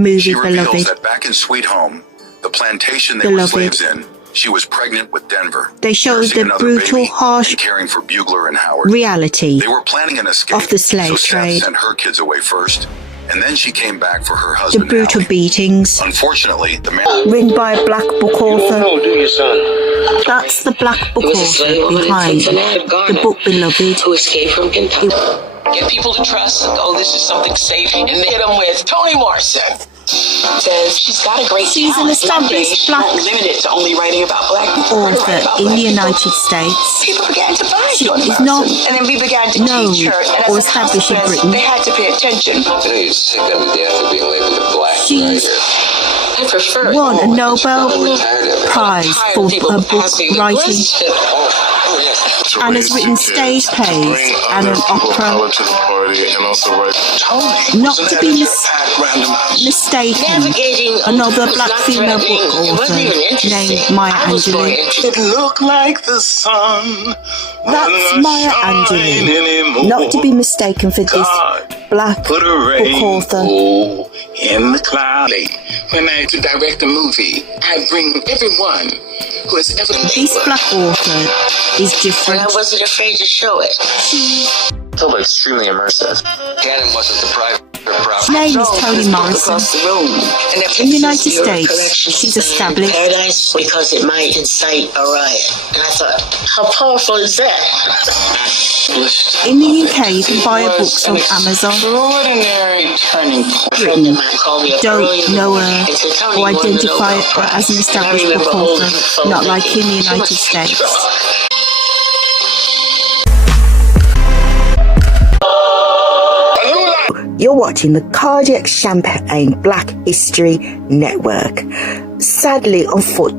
movie She reveals Beloved. that back in Sweet Home, the plantation they were slaves in, she was pregnant with Denver. They showed nursing the another brutal, baby harsh and caring for Bugler and Howard. reality They were planning an escape, of the slave so Seth trade. sent her kids away first, and then she came back for her The husband, brutal Howie. beatings. Unfortunately, the man... Written by a black book You don't author. know, do you, son? That's the black book He was a slave author owner in behind Cincinnati, the Garner, book Beloved. who escaped from Kentucky. Get people to trust, oh, this is something safe, and they hit them with Toni Morrison. Says she's got a great She's an talent. established black Not limited to only writing about black people. author in the United States. People began to buy She Toni is Morrison, not and then we began to known teach her, and or as a established in consequence, Britain. they had to pay attention. Today you sick them to death of being labeled a black She's I prefer won a Nobel retired. Prize for her book writing and has written stage plays and an opera. Not to be mistaken, another black female book author named Maya Angelou. It looked like the sun. That's Maya Angelou. Not to be mistaken for this black Put a book author. rainbow in the cloud. When I to direct a movie, I bring everyone who has ever This black author is And different. I wasn't afraid to show it. Felt extremely immersive. Cannon wasn't the private His name is Toni Morrison. In the United States, she's established. Paradise because it might incite a riot. And I thought, how powerful is that? In the UK, you can buy her books on Amazon. extraordinary turning point. Britain don't know her or identify her as an established book author, not like in the United States. You're watching the Cardiac Champagne Black History Network. Sadly, on foot,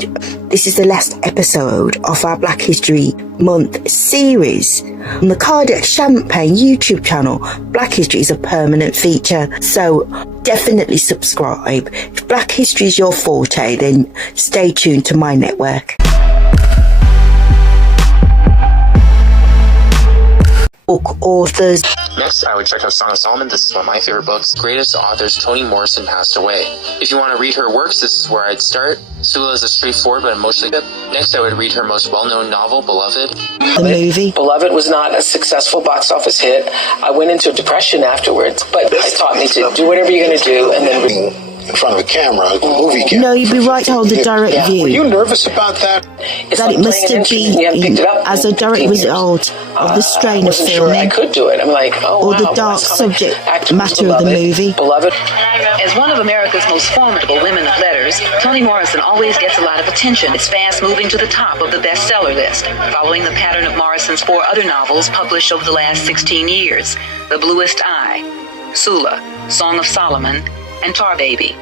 this is the last episode of our Black History Month series. On the Cardiac Champagne YouTube channel, Black History is a permanent feature, so definitely subscribe. If Black History is your forte, then stay tuned to my network. Book authors. Next, I would check out Song of Solomon. This is one of my favorite books. Greatest authors, Toni Morrison, passed away. If you want to read her works, this is where I'd start. Sula is a straightforward but emotionally good. Next, I would read her most well-known novel, Beloved. The movie. Beloved was not a successful box office hit. I went into a depression afterwards, but it taught me to do whatever you're going to do and then in front of a camera, a movie camera. No, you'd be right to hold the direct Yeah. view. Were you nervous about that? That it must have been as a direct result of the strain of filming, I could do it. I'm like, oh, or the wow, dark what's coming? subject Actors matter of the Beloved. movie. Beloved. As one of America's most formidable women of letters, Toni Morrison always gets a lot of attention. It's fast moving to the top of the bestseller list, following the pattern of Morrison's 4 other novels published over the last 16 years: The Bluest Eye, Sula, Song of Solomon, and Tar Baby.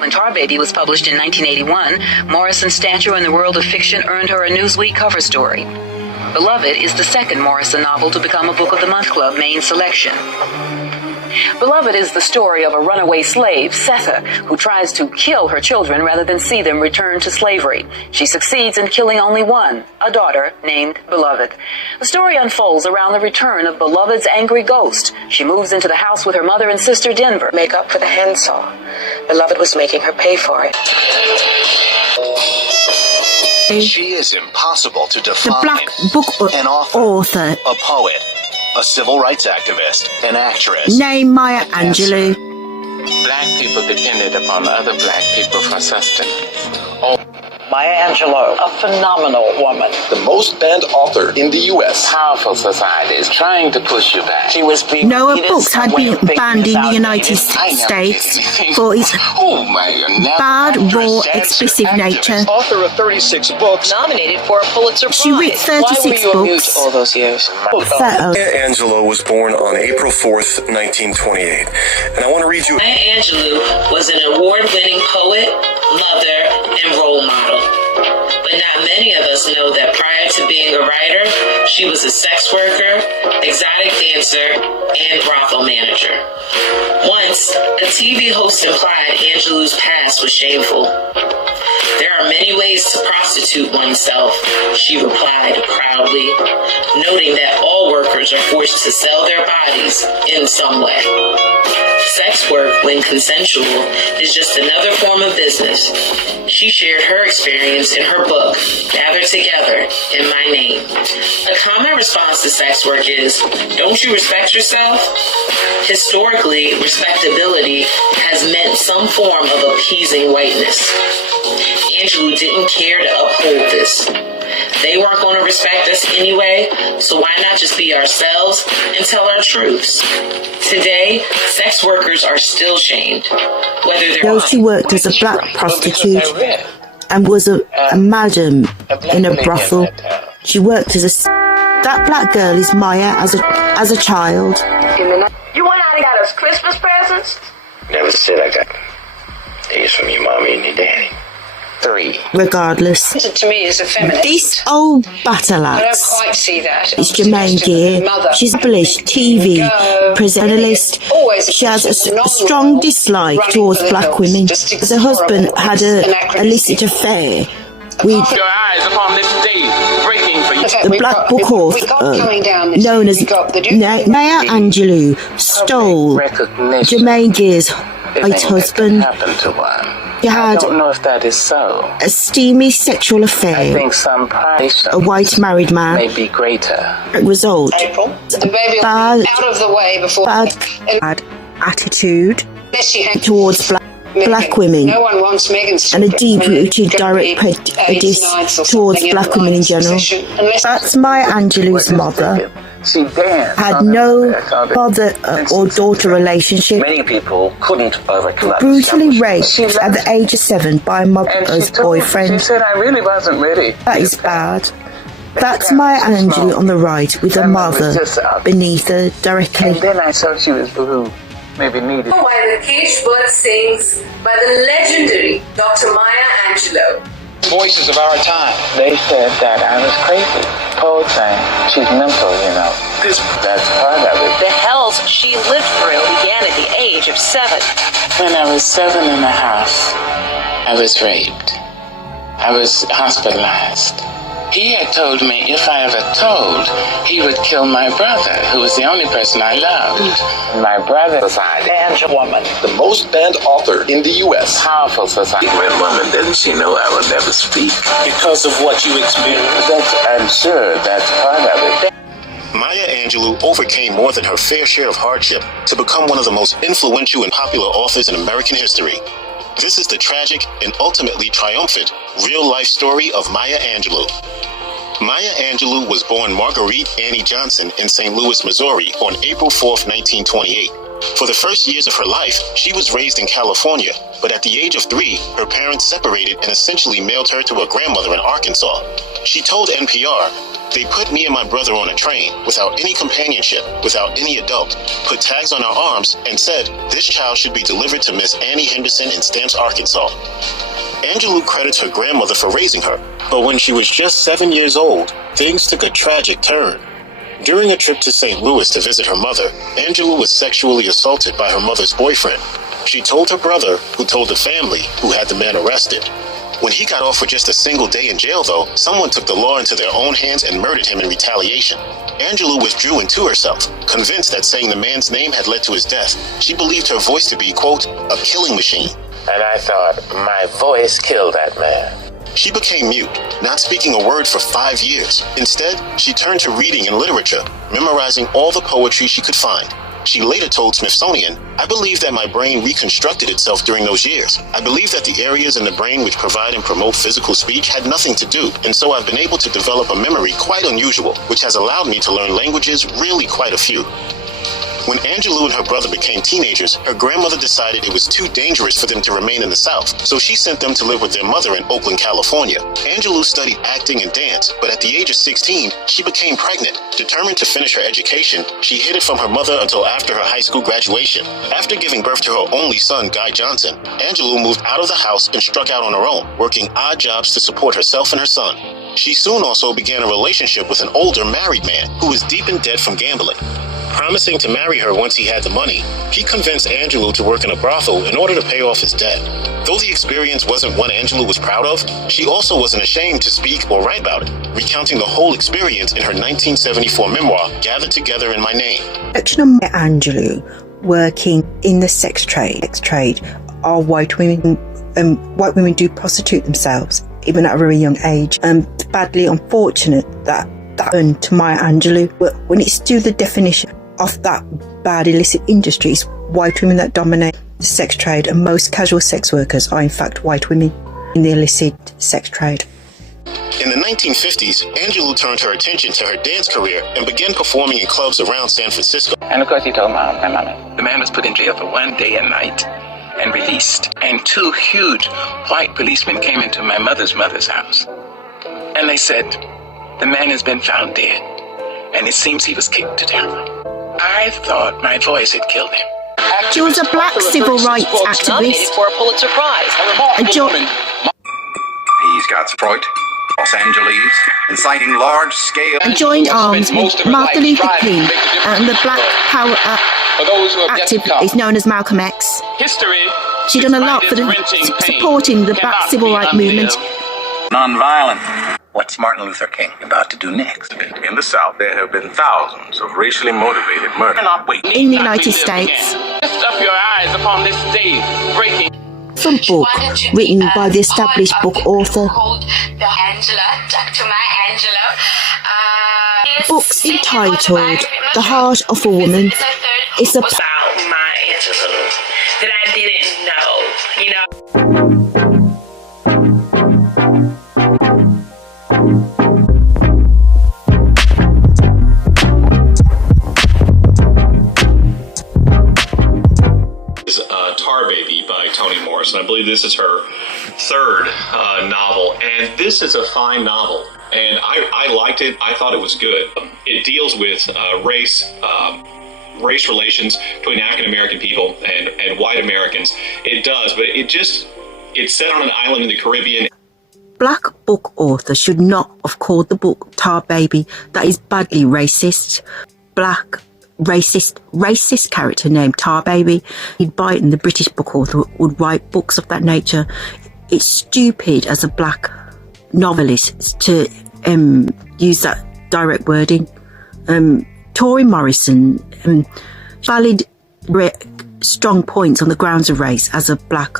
When Tar Baby was published in 1981, Morrison's stature in the world of fiction earned her a Newsweek cover story. Beloved is the second Morrison novel to become a Book of the Month Club main selection. Beloved is the story of a runaway slave, Setha, who tries to kill her children rather than see them return to slavery. She succeeds in killing only one, a daughter named Beloved. The story unfolds around the return of Beloved's angry ghost. She moves into the house with her mother and sister Denver. Make up for the handsaw. Beloved was making her pay for it. She is impossible to The define. black book An author. author A poet, a civil rights activist, an actress. named Maya Angelou. Black people depended upon other black people for sustenance. Maya Angelou, a phenomenal woman. The most banned author in the U.S. Powerful societies trying to push you back. She was being No, her treated books had some way been of thinking banned in the about United dating. I never States did anything. for its Oh my, bad, raw, explicit nature. Author of 36 books. Nominated for a Pulitzer She wrote 36 books. all those years? Photos. Maya Angelou was born on April 4th, 1928. And I want to read you... Maya Angelou was an award-winning poet, mother, and role model. But not many of us know that prior to being a writer, she was a sex worker, exotic dancer, and brothel manager. Once, a TV host implied Angelou's past was shameful. There are many ways to prostitute oneself, she replied proudly, noting that all workers are forced to sell their bodies in some way. Sex work, when consensual, is just another form of business. She shared her experience in her book, Gathered Together, in My Name. A common response to sex work is, don't you respect yourself? Historically, respectability has meant some form of appeasing whiteness. Angelou didn't care to uphold this. They weren't going to respect us anyway, so why not just be ourselves and tell our truths? Today, sex workers are still shamed, whether they're... Though she worked as a black prostitute and was a madam in a brothel, she worked as a... That black girl is Maya as a child. You went out and got us Christmas presents? Never said I got these from your mommy and your daddy. 3. Regardless, To me, is a feminist. this old battle I don't axe quite see that. is Jermaine Gear. She's a published TV journalist. She has a strong dislike towards black women, as her husband had an illicit affair with Your eyes upon this day breaking for you. the black book author known as Maya Angelou stole Jermaine Gear's white husband. He had a steamy sexual affair. A white married man. May be greater. Result: The baby will be out of the way before bad attitude unless she had towards black women, No one wants Meghan's and a children. deep-rooted direct prejudice towards black women in general. That's Maya Angelou's mother. Had no father or daughter relationship. Many people couldn't overcome that. Brutally raped at the age of 7 by a mother's boyfriend. She said I really wasn't ready. That is bad. That's Maya Angelou on the right with her mother beneath her directly. And then I thought she was blue. Maybe needed. While the Caged Bird sings by the legendary Dr. Maya Angelou. Voices of our time. They said that I was crazy. Poets saying she's mental, you know. That's part of it. The hells she lived through began at the age of 7. When I was 7 and a half, I was raped. I was hospitalized. He had told me if I ever told, he would kill my brother, who was the only person I loved. My brother was a banned woman. The most banned author in the U.S. Powerful society. When woman didn't she know I would never speak? Because of what you experienced. I'm sure that's part of it. Maya Angelou overcame more than her fair share of hardship to become one of the most influential and popular authors in American history. This is the tragic and ultimately triumphant real-life story of Maya Angelou. Maya Angelou was born Marguerite Annie Johnson in St. Louis, Missouri on April 4th, 1928. For the first years of her life, she was raised in California, but at the age of 3, her parents separated and essentially mailed her to her grandmother in Arkansas. She told NPR, "They put me and my brother on a train, without any companionship, without any adult, put tags on our arms, and said, 'This child should be delivered to Miss Annie Henderson in Stamps, Arkansas.'" Angelou credits her grandmother for raising her, but when she was just 7 years old, things took a tragic turn. During a trip to St. Louis to visit her mother, Angelou was sexually assaulted by her mother's boyfriend. She told her brother, who told the family, who had the man arrested. When he got off for just a single day in jail, though, someone took the law into their own hands and murdered him in retaliation. Angelou withdrew into herself, convinced that saying the man's name had led to his death. She believed her voice to be, quote, a killing machine. And I thought, my voice killed that man. She became mute, not speaking a word for 5 years. Instead, she turned to reading and literature, memorizing all the poetry she could find. She later told Smithsonian, "I believe that my brain reconstructed itself during those years. I believe that the areas in the brain which provide and promote physical speech had nothing to do, and so I've been able to develop a memory quite unusual, which has allowed me to learn languages, really quite a few." When Angelou and her brother became teenagers, her grandmother decided it was too dangerous for them to remain in the South, so she sent them to live with their mother in Oakland, California. Angelou studied acting and dance, but at the age of 16, she became pregnant. Determined to finish her education, she hid it from her mother until after her high school graduation. After giving birth to her only son, Guy Johnson, Angelou moved out of the house and struck out on her own, working odd jobs to support herself and her son. She soon also began a relationship with an older married man who was deep in debt from gambling. Promising to marry her once he had the money, he convinced Angelou to work in a brothel in order to pay off his debt. Though the experience wasn't one Angelou was proud of, she also wasn't ashamed to speak or write about it, recounting the whole experience in her 1974 memoir, Gathered Together in My Name. Angelou working in the sex trade are white women. White women do prostitute themselves, even at a very young age. It's badly unfortunate that happened to Maya Angelou. But when it's to the definition of that bad illicit industry, it's white women that dominate the sex trade, and most casual sex workers are in fact white women in the illicit sex trade. In the 1950s, Angelou turned her attention to her dance career and began performing in clubs around San Francisco. And of course he told my mommy. The man was put in jail for 1 day and night and released. And 2 huge white policemen came into my mother's house. And they said, the man has been found dead. And it seems he was kicked to death. I thought my voice had killed him. She was a black civil rights activist. For a Pulitzer Prize. He's got Freud, Los Angeles, inciting large-scale... And joined arms with Martin Luther King and the Black Power activist known as Malcolm X. She done a lot for supporting the black civil rights movement. Nonviolent. What's Martin Luther King about to do next? In the South, there have been thousands of racially motivated murders. In the United States. Lift up your eyes upon this day, breaking. Some book written by the established book author. Books entitled The Heart of a Woman. It's about my interlude that I didn't know, Tar Baby by Toni Morrison. I believe this is her 3rd novel, and this is a fine novel, and I liked it. I thought it was good. It deals with race relations between African American people and white Americans. It does, but it's set on an island in the Caribbean. Black book author should not have called the book Tar Baby. That is badly racist. Black racist character named Tar Baby. He'd bite, and the British book author would write books of that nature. It's stupid as a black novelist to use that direct wording. Toni Morrison valid strong points on the grounds of race as a black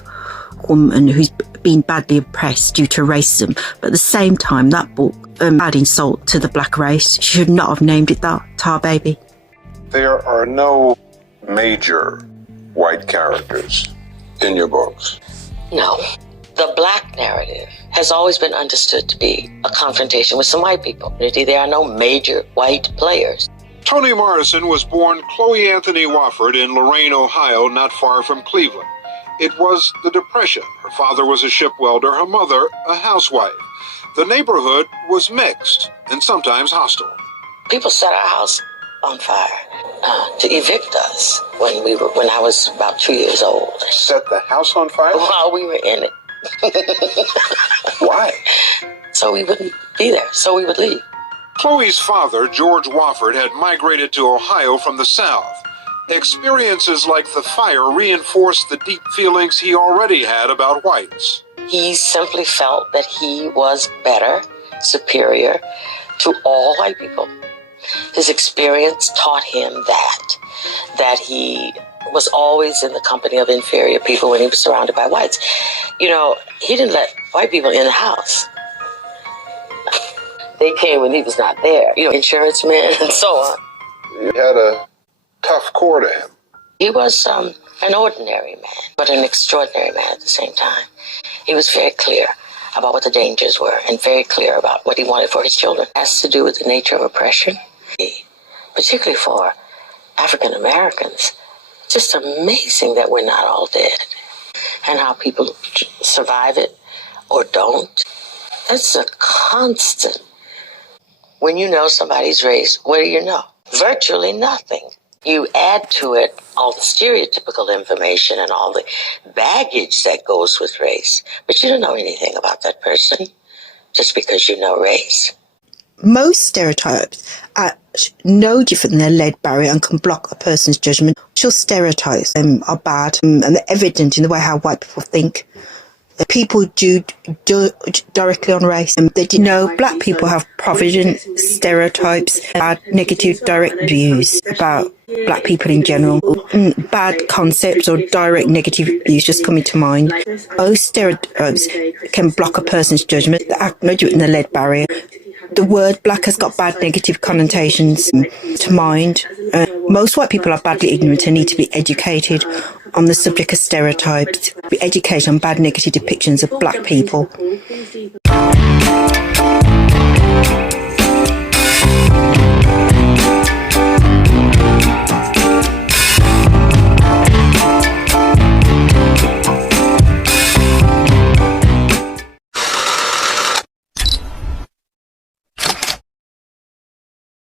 woman who's been badly oppressed due to racism, but at the same time that book bad insult to the black race. She should not have named it that, Tar Baby. There are no major white characters in your books. No. The black narrative has always been understood to be a confrontation with some white people. There are no major white players. Toni Morrison was born Chloe Anthony Wofford in Lorain, Ohio, not far from Cleveland. It was the Depression. Her father was a ship welder, her mother a housewife. The neighborhood was mixed and sometimes hostile. People set our house on fire to evict us when I was about 2 years old. Set the house on fire? While we were in it. Why? So we wouldn't be there, so we would leave. Chloe's father, George Wofford, had migrated to Ohio from the South. Experiences like the fire reinforced the deep feelings he already had about whites. He simply felt that he was better, superior to all white people. His experience taught him that he was always in the company of inferior people when he was surrounded by whites. He didn't let white people in the house. They came when he was not there, insurance men and so on. You had a tough core to him. He was an ordinary man, but an extraordinary man at the same time. He was very clear about what the dangers were and very clear about what he wanted for his children. It has to do with the nature of oppression, particularly for African Americans. Just amazing that we're not all dead and how people survive it or don't. That's a constant. When you know somebody's race, what do you know? Virtually nothing. You add to it all the stereotypical information and all the baggage that goes with race, but you don't know anything about that person just because you know race. Most stereotypes are no different than a lead barrier and can block a person's judgment. Social stereotypes are bad and they're evident in the way how white people think. people do directly on race. They didn't know black people have provident stereotypes, bad negative direct views about black people in general. Bad concepts or direct negative views just coming to mind. Those stereotypes can block a person's judgment. They acknowledge it in the lead barrier. The word black has got bad negative connotations to mind. Most white people are badly ignorant and need to be educated on the subject of stereotypes, be educated on bad negative depictions of black people.